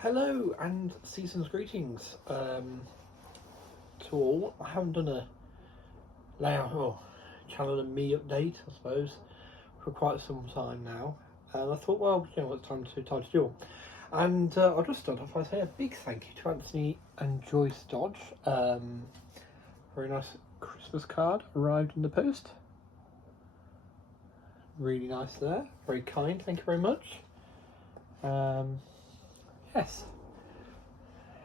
Hello and season's greetings to all. I haven't done a layout or channel and me update, I suppose, for quite some time now. And I thought, well, you know, it's time to do it. And I'll just start off by saying a big thank you to Anthony and Joyce Dodge. Very nice Christmas card arrived in the post. Really nice there. Very kind. Thank you very much. Yes.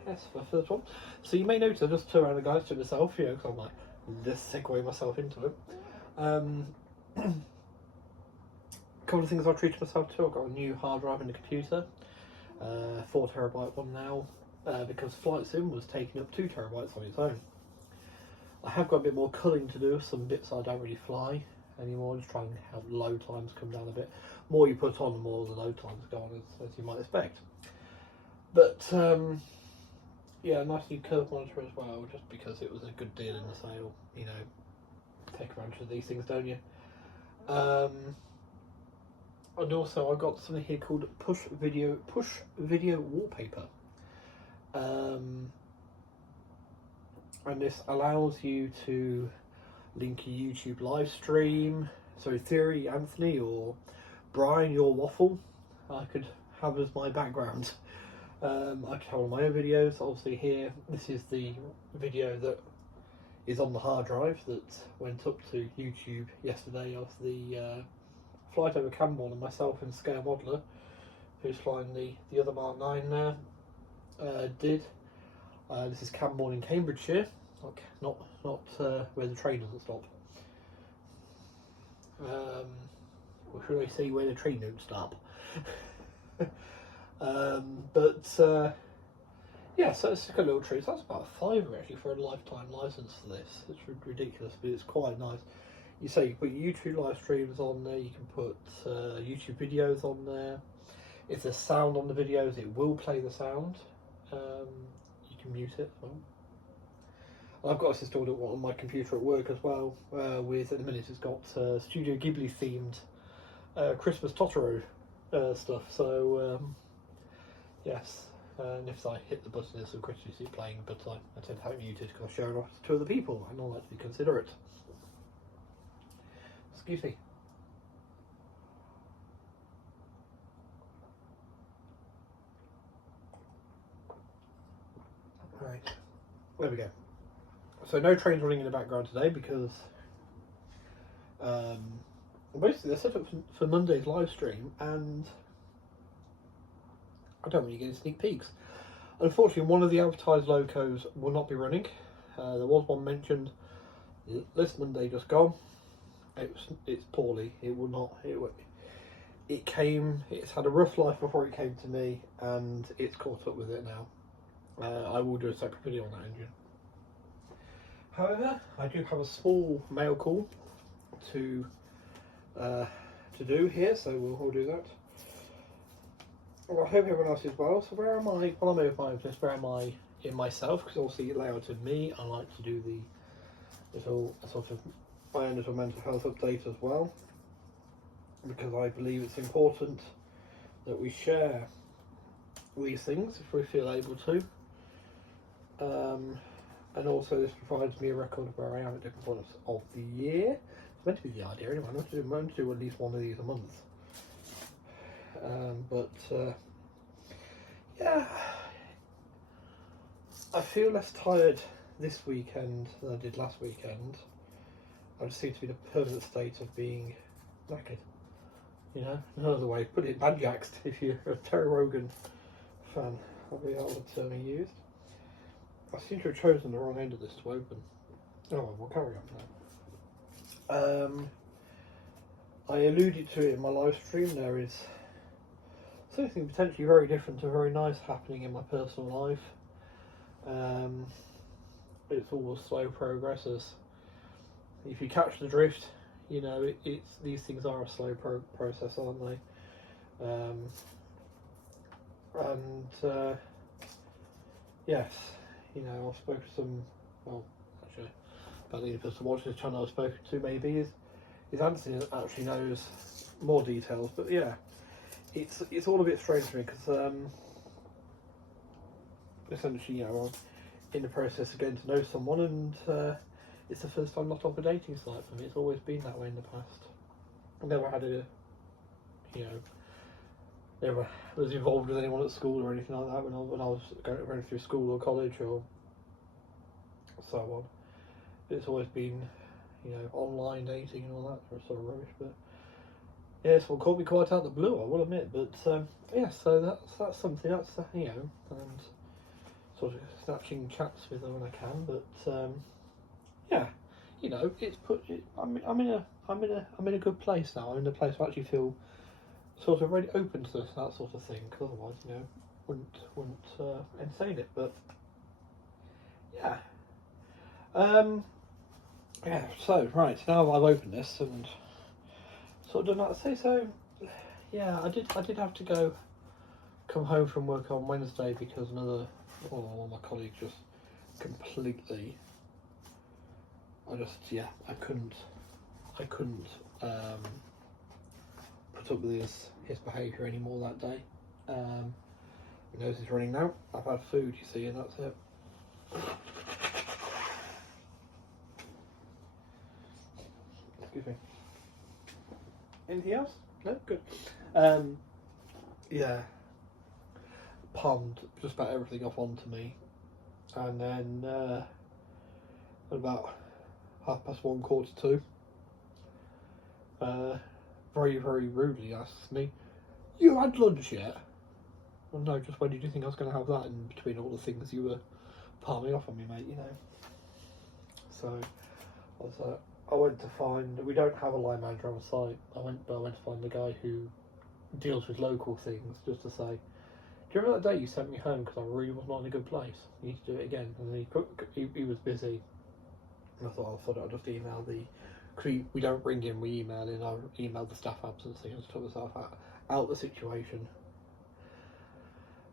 Yes, my first one. So you may notice I just turned around and guys to myself, you know, because I'm like, let's segue myself into it. A couple of things I've treated myself to. I've got a new hard drive in the computer, 4TB one now, because Flight Sim was taking up 2TB on its own. I have got a bit more culling to do, some bits I don't really fly anymore, just trying to have load times come down a bit. The more you put on, the more the load times go on, as you might expect. But yeah, a nice new curve monitor as well, just because it was a good deal in the sale. You know, take advantage of these things, don't you? And also I got something here called Push Video Wallpaper. And this allows you to link a YouTube live stream. So Theory, Anthony, or Brian, your waffle, I could have as my background. I could have all my own videos. Obviously here, this is the video that is on the hard drive that went up to YouTube yesterday of the flight over Camborne and myself and Scale Modeler, who's flying the other Mark 9 there, did. This is Camborne in Cambridgeshire, not where the train doesn't stop. Or should I say where the train don't stop? Yeah, so it's like a little treat. That's about a £5 actually for a lifetime license for this. It's ridiculous, but it's quite nice. You say you can put YouTube live streams on there, you can put YouTube videos on there. If there's sound on the videos, it will play the sound. You can mute it as well. I've got this installed on my computer at work as well, with, at the minute it's got Studio Ghibli themed Christmas Totoro stuff, so yes, and if I hit the button there's some Christmas music playing, but I tend to have it muted because I share it off to other people and I like to be considerate. Excuse me. Right, there we go. So no trains running in the background today because basically they're set up for Monday's live stream and I don't really get any sneak peeks. Unfortunately, one of the advertised locos will not be running. There was one mentioned this Monday just gone. It's poorly. It will not. It came. It's had a rough life before it came to me, and it's caught up with it now. I will do a separate video on that engine. However, I do have a small mail call to do here, so we'll do that. Well, I hope everyone else is well. So where am I? Well, I'm over my business. Where am I in myself? Because obviously it layouted me. I like to do the little sort of my own little mental health update as well, because I believe it's important that we share these things if we feel able to. And also this provides me a record of where I am at different points of the year. It's meant to be the idea anyway. I'm meant to do at least one of these a month. Yeah, I feel less tired this weekend than I did last weekend. I just seem to be in a permanent state of being knackered. You know, another way, put it badjaxed if you're a Terry Wogan fan. That'll be the term he used. I seem to have chosen the wrong end of this to open. Oh well, we'll carry on now. I alluded to it in my live stream. There is something potentially very different and very nice happening in my personal life. It's all slow progress. As if you catch the drift, you know it's these things are a slow process, aren't they? Yes, you know, I've spoken to some. Well, actually, about the only person watching this channel I've spoken to maybe is Anthony that actually knows more details. But yeah, it's all a bit strange to me because essentially, you know, I'm in the process of getting to know someone, and it's the first time not off a dating site for me. It's always been that way in the past. I've never had a, you know, never was involved with anyone at school or anything like that when I was going through school or college or so on. It's always been, you know, online dating and all that sort of rubbish. But yes, well, caught me quite out of the blue, I will admit. But yeah, so that's something. That's you know, and sort of snatching chats with her when I can. But yeah, you know, it's I'm in a good place now. I'm in a place where I actually feel sort of really open to that sort of thing. Because otherwise, you know, wouldn't entertain it. But yeah. Yeah, so, right, now I've opened this and sort of done that. So, yeah, I did have to come home from work on Wednesday because one of my colleagues just completely, I couldn't put up with his behaviour anymore that day. My nose is running now. I've had food, you see, and that's it. Excuse me. Anything else? No? Good. Yeah. Palmed just about everything off onto me. And then at about 1:30, 1:45, very, very rudely asks me, "You had lunch yet?" Well, no, just when did you think I was going to have that in between all the things you were palming off on me, mate, you know? So, I went to find, we don't have a line manager on site. I went to find the guy who deals with local things, just to say, "Do you remember that day you sent me home because I really was not in a good place? You need to do it again." And he was busy. And I thought I'd just email because we don't ring him, we email him. I emailed the staff absence thing and just took myself out the situation.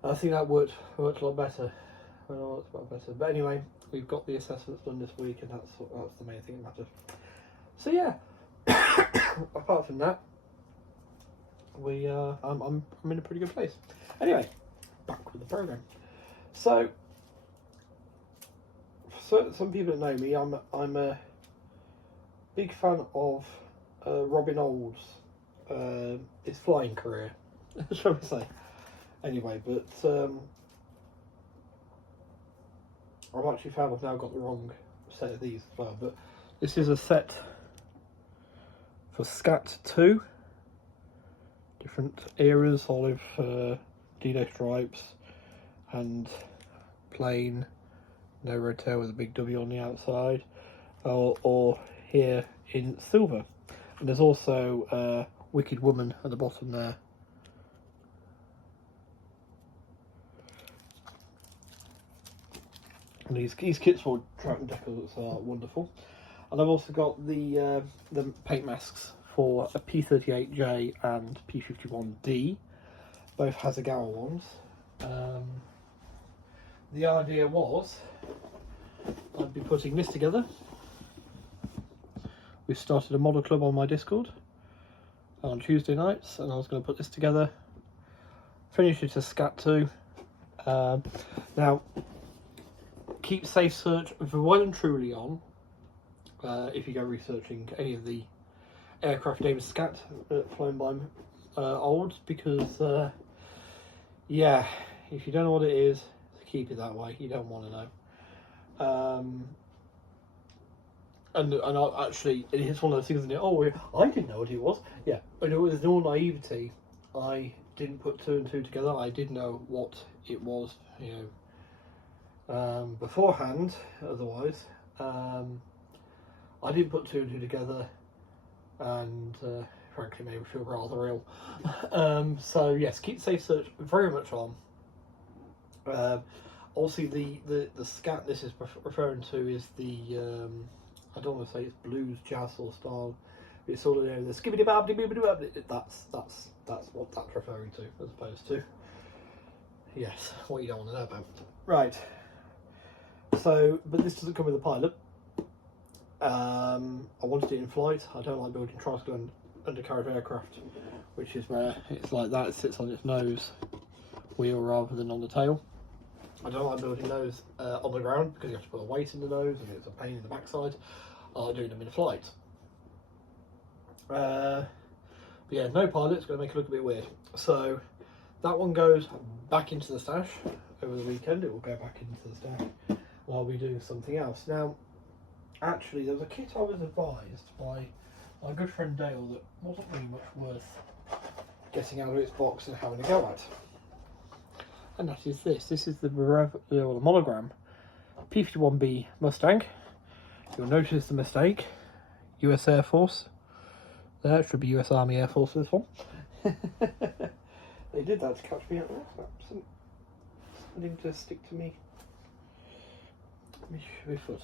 And I think that worked a lot better. But anyway, we've got the assessments done this week, and that's the main thing that matters. So yeah, apart from that, I'm in a pretty good place. Anyway, back with the program. So some people that know me, I'm a big fan of Robin Old's his flying career, shall we say? Anyway, but I've actually found I've now got the wrong set of these as well. But this is a set for Scat 2. Different eras, olive, Dino stripes, and plain, no red tail with a big W on the outside, or here in silver. And there's also Wicked Woman at the bottom there. And these kits for Troughton decals are wonderful. And I've also got the paint masks for a P38J and P51D, both Hasegawa ones. The idea was I'd be putting this together. We started a model club on my Discord on Tuesday nights, and I was going to put this together, finish it as Scat 2. Now, keep Safe Search well and truly on if you go researching any of the aircraft named Scat flown by Old, because yeah, if you don't know what it is, keep it that way. You don't want to know. And actually, it's one of those things, isn't it? Oh, I didn't know what it was. Yeah, but it was no naivety. I didn't put two and two together. I did know what it was, you know, beforehand. Otherwise, I didn't put two and two together, and frankly, made me feel rather ill. So yes, keep Safe Search very much on. Obviously, the Scat this is referring to is the I don't want to say it's blues, jazz or style. It's sort of, you know, the skibbity babbity bibbity babbity. That's what that's referring to, as opposed to, yes, what you don't want to know about. Right. So, but this doesn't come with a pilot. I wanted it in flight. I don't like building tricycle and undercarriage aircraft, which is where it's like that. It sits on its nose wheel rather than on the tail. I don't like building those on the ground because you have to put a weight in the nose and it's a pain in the backside. I like doing them in flight. But yeah, no pilot, it's going to make it look a bit weird. So that one goes back into the stash over the weekend. It will go back into the stash while we're doing something else. Now, actually, there was a kit I was advised by my good friend Dale that wasn't really much worth getting out of its box and having a go at. And that is this. This is the monogram P-51B Mustang. You'll notice the mistake. US Air Force. There, it should be US Army Air Force for this one. They did that to catch me out there. Something to stick to me. My foot.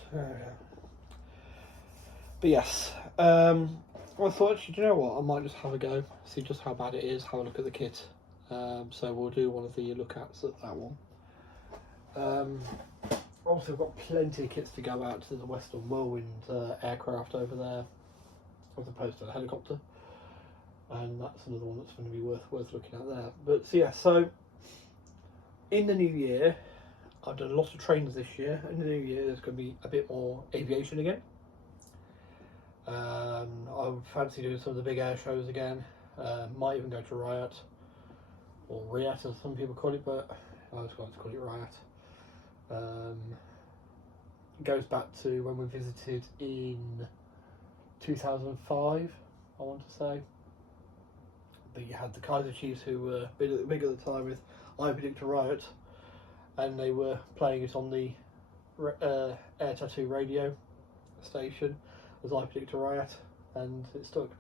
But yes, I thought, actually, do you know what? I might just have a go, see just how bad it is, have a look at the kit. So we'll do one of the look-ats at that one. Obviously, I've got plenty of kits to go out to the Western Whirlwind aircraft over there, as opposed to the helicopter. And that's another one that's going to be worth looking at there. But so yeah, so in the new year, I've done lots of trains this year. In the new year, there's going to be a bit more aviation again. I fancy doing some of the big air shows again. Might even go to Riot, or Riat as some people call it, but I always like to call it Riot. It goes back to when we visited in 2005, I want to say. But you had the Kaiser Chiefs, who were big at the time with I Predict a Riot, and they were playing it on the Air Tattoo radio station as I Predict a Riot, and it stuck.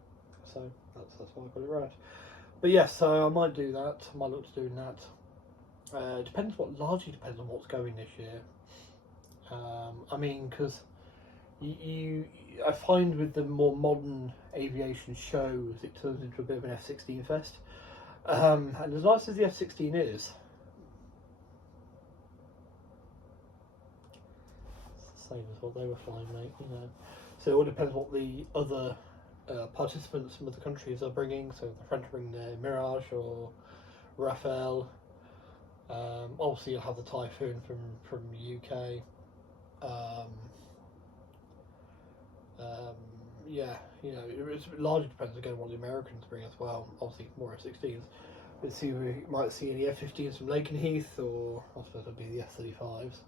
So that's why I got it right. But yes, so I might do that. I might look to doing that. Largely depends on what's going this year. I mean, because I find with the more modern aviation shows, it turns into a bit of an F-16 fest. And as nice as the F-16 is, it's the same as what they were flying, mate, you know. So it all depends what the other participants from other countries are bringing. So the French bring their Mirage or Rafale. Obviously, you'll have the Typhoon from the UK. Yeah, you know, it largely depends again what the Americans bring as well. Obviously, more F-16s. Let's see, we might see any F-15s from Lakenheath, or I suppose it'll be the F-35s.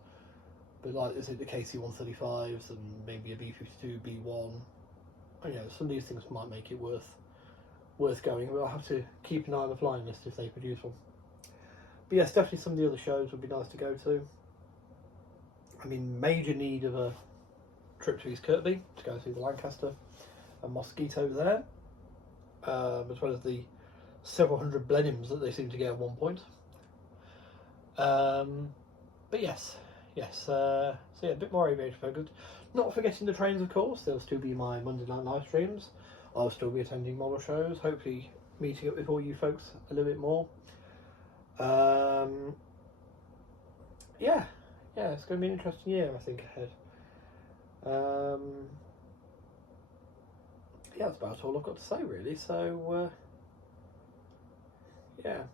But like, is it the KC-135s and maybe a B-52, B-1? You know, some of these things might make it worth going. But I'll have to keep an eye on the flying list if they produce one. But yes, definitely some of the other shows would be nice to go to. I mean, major need of a trip to East Kirkby to go see the Lancaster and Mosquito there, as well as the several hundred Blenheims that they seem to get at one point. But yes, so yeah, a bit more aviation focused. Not forgetting the trains, of course. There'll still be my Monday night live streams. I'll still be attending model shows, hopefully meeting up with all you folks a little bit more. Yeah, it's going to be an interesting year, I think, ahead. Yeah, that's about all I've got to say, really. So, yeah,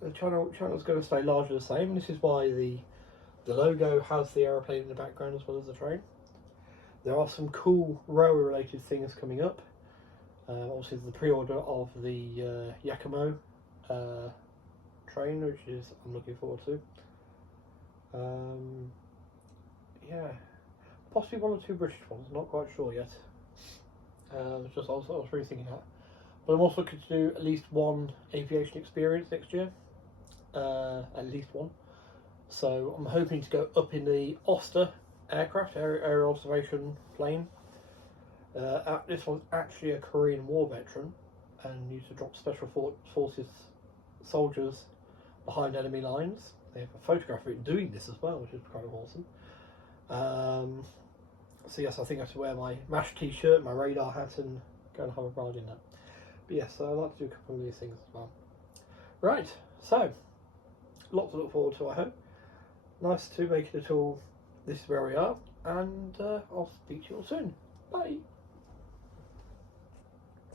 the channel's going to stay largely the same. This is why the logo has the aeroplane in the background as well as the train. There are some cool railway-related things coming up. Obviously, the pre-order of the Yakumo train, which I'm looking forward to. Yeah, possibly one or two British ones. Not quite sure yet. I was really thinking that. But I'm also looking to do at least one aviation experience next year. At least one. So I'm hoping to go up in the Oster aircraft, air observation plane. This one's actually a Korean War veteran and used to drop special forces soldiers behind enemy lines. They have a photograph of it doing this as well, which is kind of awesome. So yes, I think I have to wear my MASH t-shirt, my radar hat, and go and have a ride in that. But yes, I'd like to do a couple of these things as well. Right, so lots to look forward to, I hope. Nice to make it at all. This is where we are, and I'll speak to you all soon. Bye.